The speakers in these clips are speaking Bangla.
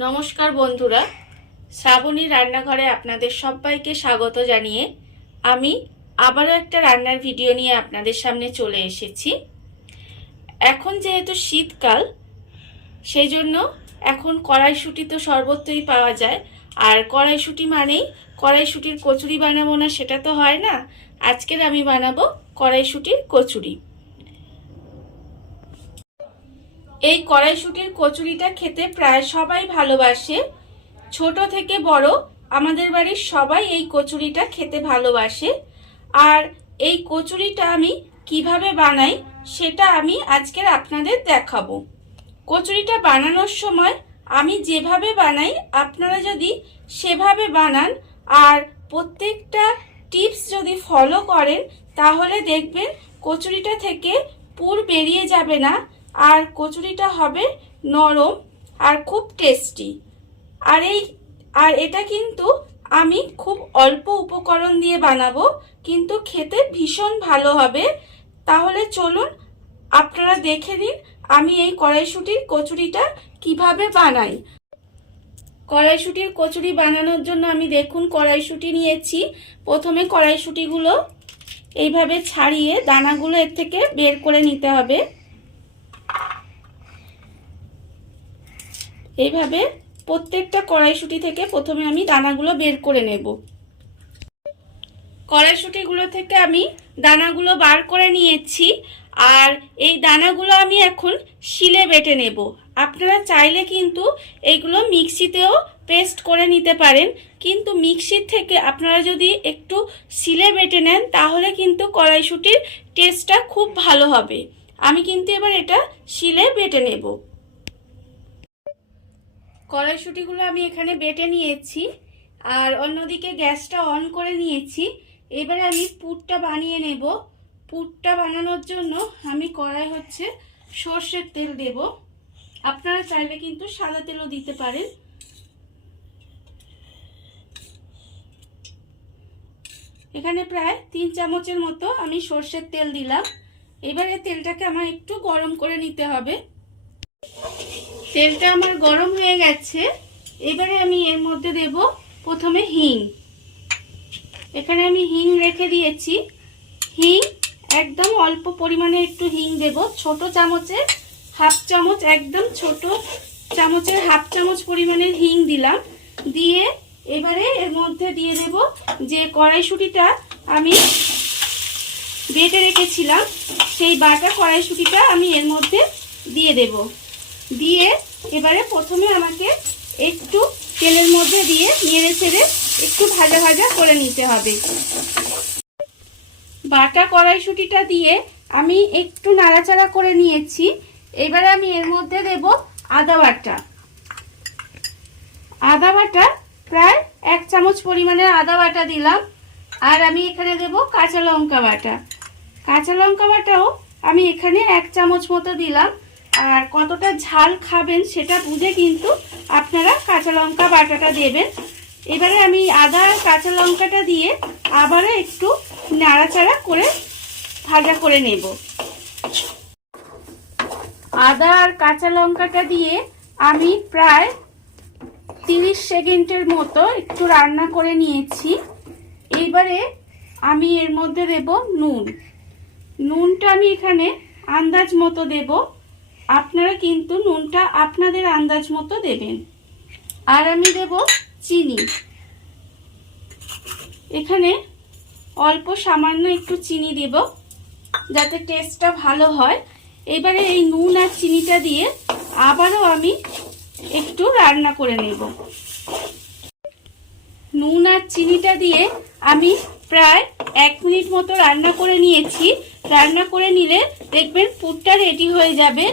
নমস্কার বন্ধুরা, শ্রাবণী রান্নাঘরে আপনাদের সবাইকে স্বাগত জানিয়ে আমি আবারও একটা রান্নার ভিডিও নিয়ে আপনাদের সামনে চলে এসেছি। এখন যেহেতু শীতকাল সেই জন্য এখন কড়াইশুঁটি তো সর্বত্রই পাওয়া যায়। আর কড়াইশুঁটি মানেই কড়াইশুঁটির কচুরি বানাবো না, সেটা তো হয় না। আজকের আমি বানাবো কড়াইশুঁটির কচুরি। এই কড়াইশুটির কচুরিটা খেতে প্রায় সবাই ভালোবাসে। ছোট থেকে বড় আমাদের বাড়ির সবাই এই কচুরিটা খেতে ভালোবাসে। আর এই কচুরিটা আমি কীভাবে বানাই সেটা আমি আজকের আপনাদের দেখাবো। কচুরিটা বানানোর সময় আমি যেভাবে বানাই, আপনারা যদি সেভাবে বানান আর প্রত্যেকটা টিপস যদি ফলো করেন, তাহলে দেখবেন কচুরিটা থেকে পুর বেরিয়ে যাবে না। আর কচুরিটা হবে নরম আর খুব টেস্টি আর এই, আর এটা কিন্তু আমি খুব অল্প উপকরণ দিয়ে বানাবো, কিন্তু খেতে ভীষণ ভালো হবে। তাহলে চলুন আপনারা দেখে নিন আমি এই কড়াইশুটির কচুরিটা কীভাবে বানাই। কড়াইশুটির কচুরি বানানোর জন্য আমি দেখুন কড়াইশুটি নিয়েছি। প্রথমে কড়াইশুটিগুলো এইভাবে ছাড়িয়ে দানাগুলো এর থেকে বের করে নিতে হবে। এইভাবে প্রত্যেকটা কড়াইশুটি থেকে প্রথমে আমি দানাগুলো বের করে নেব। কড়াইশুটিগুলো থেকে আমি দানাগুলো বার করে নিয়েছি আর এই দানাগুলো আমি এখন শিলে বেটে নেব। আপনারা চাইলে কিন্তু এইগুলো মিক্সিতেও পেস্ট করে নিতে পারেন, কিন্তু মিক্সির থেকে আপনারা যদি একটু শিলে বেটে নেন, তাহলে কিন্তু কড়াইশুটির টেস্টটা খুব ভালো হবে। আমি কিন্তু এবার এটা শিলে বেটে নেব। কড়াইশুটিগুলো আমি এখানে বেটে নিয়েছি আর অন্যদিকে গ্যাসটা অন করে নিয়েছি। এবারে আমি পুরটা বানিয়ে নেব। পুরটা বানানোর জন্য আমি কড়াই হচ্ছে সর্ষের তেল দেব। আপনারা চাইলে কিন্তু সাদা তেলও দিতে পারেন। এখানে প্রায় তিন চামচের মতো আমি সর্ষের তেল দিলাম। এবারে তেলটাকে আমার একটু গরম করে নিতে হবে। তেলটা আমার গরম হয়ে গেছে। এবারে আমি এর মধ্যে দেব প্রথমে হিং। এখানে আমি হিং রেখে দিয়েছি। হিং, একদম অল্প পরিমাণে একটু হিং দেব। ছোট চামচের হাফ চামচ, একদম ছোট চামচের হাফ চামচ পরিমাণের হিং দিলাম। দিয়ে এবারে এর মধ্যে দিয়ে দেব যে কড়াইশুটিটা আমি বেটে রেখেছিলাম, সেই বাটা কড়াইশুটিটা আমি এর মধ্যে দিয়ে দেব। দিয়ে এবারে প্রথমে আমাকে একটু তেলের মধ্যে দিয়ে নেড়ে ছেড়ে একটু ভাজা ভাজা করে নিতে হবে। বাটা কড়াইশুটিটা দিয়ে আমি একটু নাড়াচাড়া করে নিয়েছি। এবারে আমি এর মধ্যে দেব আদা বাটা। আদা বাটা প্রায় এক চামচ পরিমাণের আদা বাটা দিলাম। আর আমি এখানে দেব কাঁচা লঙ্কা বাটা। কাঁচা লঙ্কা বাটাও আমি এখানে এক চামচ মতো দিলাম। আর কতটা ঝাল খাবেন সেটা বুঝে কিন্তু আপনারা কাঁচা লঙ্কা বাটাটা দেবেন। এবারে আমি আদা আর কাঁচা লঙ্কাটা দিয়ে আবারও একটু নাড়াচাড়া করে ভাজা করে নেব। আদা আর কাঁচা লঙ্কাটা দিয়ে আমি প্রায় তিরিশ সেকেন্ডের মতো একটু রান্না করে নিয়েছি। এইবারে আমি এর মধ্যে দেব নুন। নুনটা আমি এখানে আন্দাজ মতো দেব। আপনারা কিন্তু নুনটা আপনাদের আন্দাজ মতো দেবেন। আর আমি দেব চিনি। এখানে অল্প সামান্য একটু চিনি দেব, যাতে টেস্টটা ভালো হয়। এবারে এই নুন আর চিনিটা দিয়ে আবারও আমি একটু রান্না করে নেব। নুন আর চিনিটা দিয়ে আমি প্রায় এক মিনিট মতো রান্না করে নিয়েছি। রান্না করে নিলে দেখবেন পুরটা রেডি হয়ে যাবে।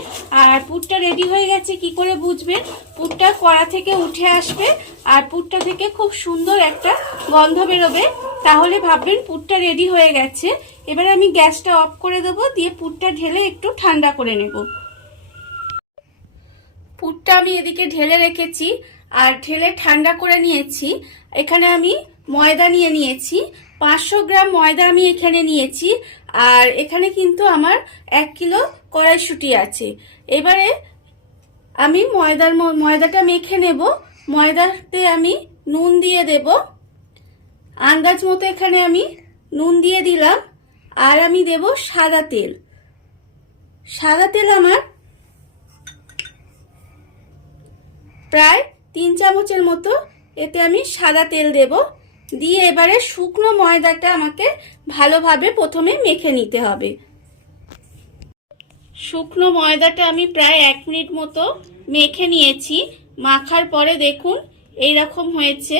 আর পুরটা রেডি হয়ে গেছে কি করে বুঝবেন? পুরটা কড়া থেকে উঠে আসবে আর পুরটা থেকে খুব সুন্দর একটা গন্ধ বেরোবে। তাহলে ভাববেন পুরটা রেডি হয়ে গেছে। এবারে আমি গ্যাসটা অফ করে দেবো, দিয়ে পুরটা ঢেলে একটু ঠান্ডা করে নেব। পুরটা আমি এদিকে ঢেলে রেখেছি আর ঢেলে ঠান্ডা করে নিয়েছি। এখানে আমি ময়দা নিয়ে নিয়েছি। পাঁচশো গ্রাম ময়দা আমি এখানে নিয়েছি, আর এখানে কিন্তু আমার এক কিলো কড়াইশুটি আছে। এবারে আমি ময়দার ময়দাটা মেখে নেব। ময়দাতে আমি নুন দিয়ে দেব। আন্দাজ মতো এখানে আমি নুন দিয়ে দিলাম। আর আমি দেব সাদা তেল। সাদা তেল আমার প্রায় তিন চামচের মতো। এতে আমি সাদা তেল দেব। দিয়ে এবারে শুকনো ময়দাটা আমাকে ভালোভাবে প্রথমে মেখে নিতে হবে। শুকনো ময়দাটা আমি প্রায় এক মিনিট মতো মেখে নিয়েছি। মাখার পরে দেখুন এই রকম হয়েছে।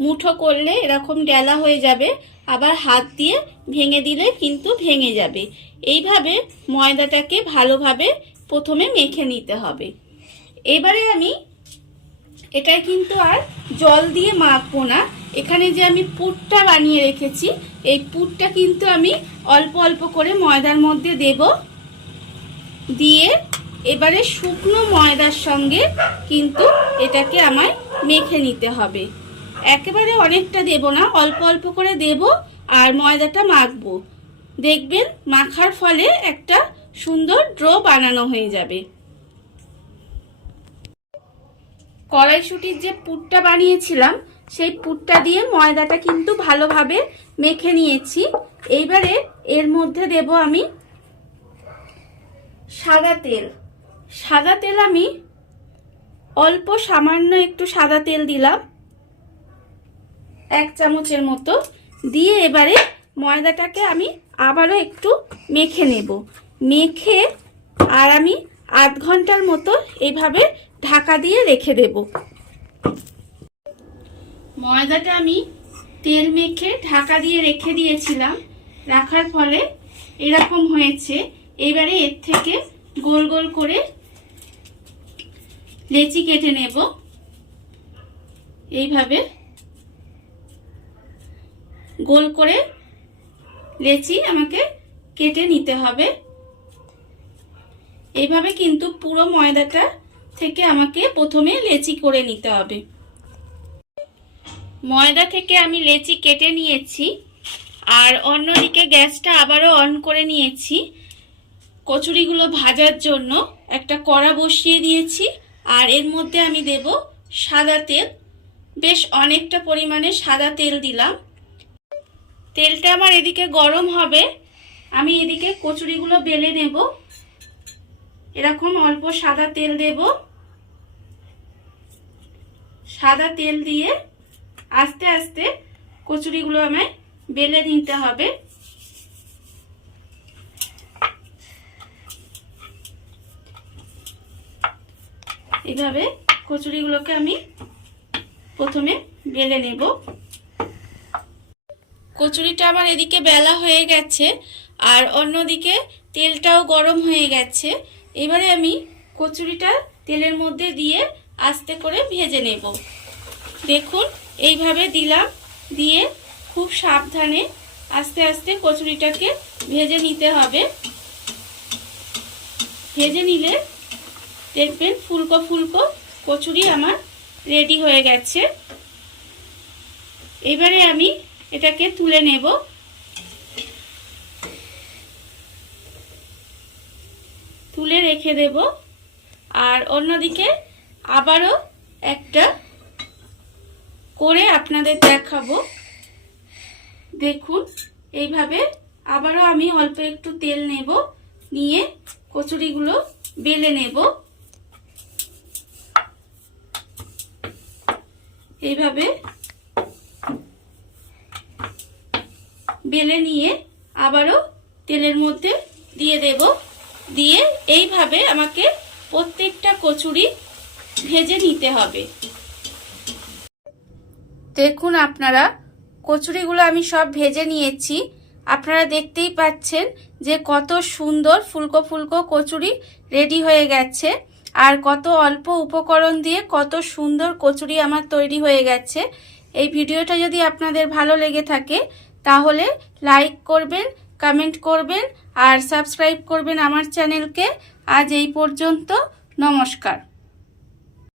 মুঠো করলে এরকম ডেলা হয়ে যাবে। আবার হাত দিয়ে ভেঙে দিলে কিন্তু ভেঙে যাবে। এইভাবে ময়দাটাকে ভালোভাবে প্রথমে মেখে নিতে হবে। এবারে আমি এটায় কিন্তু আর জল দিয়ে মাখবো না। এখানে যে আমি পুরটা বানিয়ে রেখেছি, এই পুরটা কিন্তু আমি অল্প অল্প করে ময়দার মধ্যে দেব। দিয়ে এবারে শুকনো ময়দার সঙ্গে কিন্তু এটাকে আমায় মেখে নিতে হবে। একেবারে অনেকটা দেব না, অল্প অল্প করে দেব আর ময়দাটা মাখবো। দেখবেন মাখার ফলে একটা সুন্দর ড্রো বানানো হয়ে যাবে। কড়াইশুটির যে পুরটা বানিয়েছিলাম সেই পুরটা দিয়ে ময়দাটা কিন্তু ভালোভাবে মেখে নিয়েছি। এইবারে এর মধ্যে দেব আমি সাদা তেল। সাদা তেল আমি অল্প সামান্য একটু সাদা তেল দিলাম, এক চামচের মতো। দিয়ে এবারে ময়দাটাকে আমি আবারও একটু মেখে নেব। মেখে আর আমি আধ ঘণ্টার মতো এইভাবে ঢাকা দিয়ে রেখে দেব। ময়দাটা আমি তেল মেখে ঢাকা দিয়ে রেখে দিয়েছিলাম। রাখার ফলে এরকম হয়েছে। এবারে এর থেকে গোল গোল করে লেচি কেটে নেব। এইভাবে গোল করে লেচি আমাকে কেটে নিতে হবে। এইভাবে কিন্তু পুরো ময়দাটা থেকে আমাকে প্রথমে লেচি করে নিতে হবে। ময়দা থেকে আমি লেচি কেটে নিয়েছি, আর অন্যদিকে গ্যাসটা আবারও অন করে নিয়েছি। কচুরিগুলো ভাজার জন্য একটা কড়া বসিয়ে দিয়েছি, আর এর মধ্যে আমি দেব সাদা তেল। বেশ অনেকটা পরিমাণে সাদা তেল দিলাম। তেলটা আমার এদিকে গরম হবে। আমি এদিকে কচুরিগুলো বেলে নেব। এরকম অল্প সাদা তেল দেব। সাদা তেল দিয়ে আস্তে আস্তে কচুরিগুলো আমায় বেলে নিতে হবে। এইভাবে কচুরিগুলোকে আমি প্রথমে বেলে নেব। কচুরিটা আমার এদিকে বেলা হয়ে গেছে আর অন্যদিকে তেলটাও গরম হয়ে গেছে। এবারে আমি কচুরিটা তেলের মধ্যে দিয়ে আস্তে করে ভেজে নেব। দেখুন, এইভাবে দিলাম, দিয়ে খুব সাবধানে আস্তে আস্তে কচুরিটাকে ভেজে নিতে হবে। ভেজে নিলে দেখবেন ফুলকো ফুলকো কচুরি আমার রেডি হয়ে গেছে। এবারে আমি এটাকে তুলে নেব। তুলে রেখে দেব। আর অন্যদিকে আবারও একটা করে আপনাদের দেখাবো। দেখুন, এইভাবে আবারও আমি অল্প একটু তেল নেব, নিয়ে কচুরিগুলো বেলে নেব। এইভাবে বেলে নিয়ে আবারও তেলের মধ্যে দিয়ে দেব। দিয়ে এইভাবে আমাকে প্রত্যেকটা কচুরি ভেজে নিতে হবে। দেখুন আপনারা, কচুরিগুলো আমি সব ভেজে নিয়েছি। আপনারা দেখতেই পাচ্ছেন যে কত সুন্দর ফুলকো ফুলকো কচুরি রেডি হয়ে গেছে আর কত অল্প উপকরণ দিয়ে কত সুন্দর কচুরি আমার তৈরি হয়ে গেছে। এই ভিডিওটা যদি আপনাদের ভালো লেগে থাকে, তাহলে লাইক করবেন, কমেন্ট করবেন আর সাবস্ক্রাইব করবেন আমার চ্যানেলকে। আজ এই পর্যন্ত, নমস্কার।